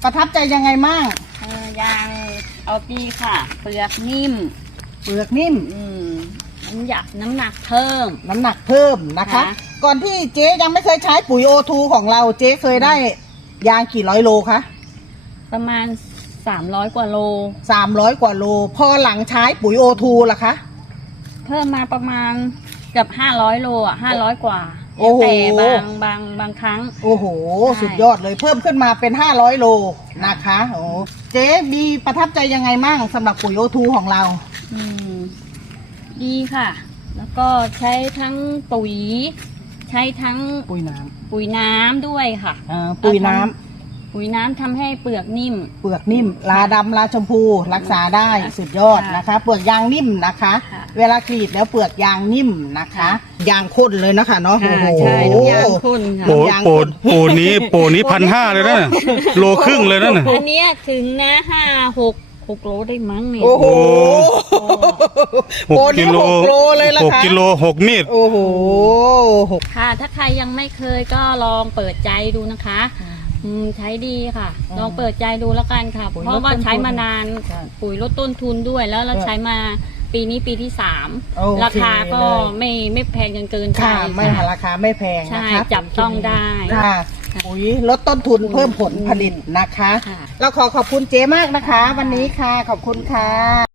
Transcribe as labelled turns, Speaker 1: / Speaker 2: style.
Speaker 1: ประทับใจยังไงมั่ง
Speaker 2: ยางเอาดีค่ะเปลือกนิ่ม
Speaker 1: เปลือกนิ่ม
Speaker 2: น้ำหนักเพิ่ม
Speaker 1: น้ำหนักเพิ่มนะคะ
Speaker 2: ค่ะ
Speaker 1: ก่อนที่เจ๊ยังไม่เคยใช้ปุ๋ยโอทูของเราเจ๊เคยได้ยางกี่ร้อยโลคะ
Speaker 2: ประมาณ300 กว่าโล
Speaker 1: 300 กว่าโลพอหลังใช้ปุ๋ยโอทูล่ะคะ
Speaker 2: เพิ่มมาประมาณเกือบ500 โลอ่ะ500 กว่า
Speaker 1: โอ้โห
Speaker 2: แต่บางครั้ง
Speaker 1: โอ้โห
Speaker 2: ใช่
Speaker 1: สุดยอดเลยเพิ่มขึ้นมาเป็น500 โลนะคะโอ้เจ๊มีประทับใจยังไงมั่งสำหรับปุ๋ยโอทูของเรา
Speaker 2: อืมดีค่ะ แล้วก็ใช้ทั้งปุ๋ย ใช้ทั้ง
Speaker 1: ปุ๋ยน้
Speaker 2: ปุ๋ยน้ำด้วยค่ะ
Speaker 1: ำปุ๋ยน้ำ
Speaker 2: ปุ๋ยน้ำทำให้เปลือกนิ่ม
Speaker 1: เปลือกนิ่มลาดำลาชมพูรักษาได้สุดยอดนะคะ เปลือกยางนิ่มนะคะ
Speaker 2: ค่ะ
Speaker 1: เวลากรีดแล้วเปลือกยางนิ่มนะคะ ยางข้นเลยนะคะเนาะ
Speaker 2: ค่ะ
Speaker 1: โอ้โห
Speaker 2: ใช่น้ำยางข้นค่ะ
Speaker 3: โปนี้1,500เลยนะโลครึ่งเลยนะ
Speaker 2: อันเนี้ยถึงนะ6 โลได้มั้งเนี่ย
Speaker 1: โอ้โห
Speaker 3: หกกิโล
Speaker 1: 6 โลเลยล่ะ
Speaker 3: 6
Speaker 1: คะ
Speaker 3: กิโล6 มีด
Speaker 1: โอ้โห
Speaker 2: ค่ะถ้าใครยังไม่เคยก็ลองเปิดใจดูนะคะใช้ดีค่ะ ลองเปิดใจดูแล้วกันค่ะ
Speaker 1: ปุ๋ย
Speaker 2: เพราะว่า
Speaker 1: ลดต้นทุน
Speaker 2: ใช้มานาน
Speaker 1: ใช่
Speaker 2: ปุ๋ยลดต้นทุนด้วยแล้วเราใช้มาปีนี้ปีที่
Speaker 1: โอเค
Speaker 2: 3ราคาก็
Speaker 1: เลย
Speaker 2: ไม่แพงจนเกินไป
Speaker 1: ค่ะไม่หาราคาไม่แพง
Speaker 2: ใช่
Speaker 1: นะคะ
Speaker 2: จับต้องได้
Speaker 1: ค่ะปุ๋ยลดต้นทุนเพิ่มผลผลิตนะคะ
Speaker 2: ค่ะ
Speaker 1: เราขอบคุณเจ๊มากนะคะ วันนี้ค่ะขอบคุณค่ะ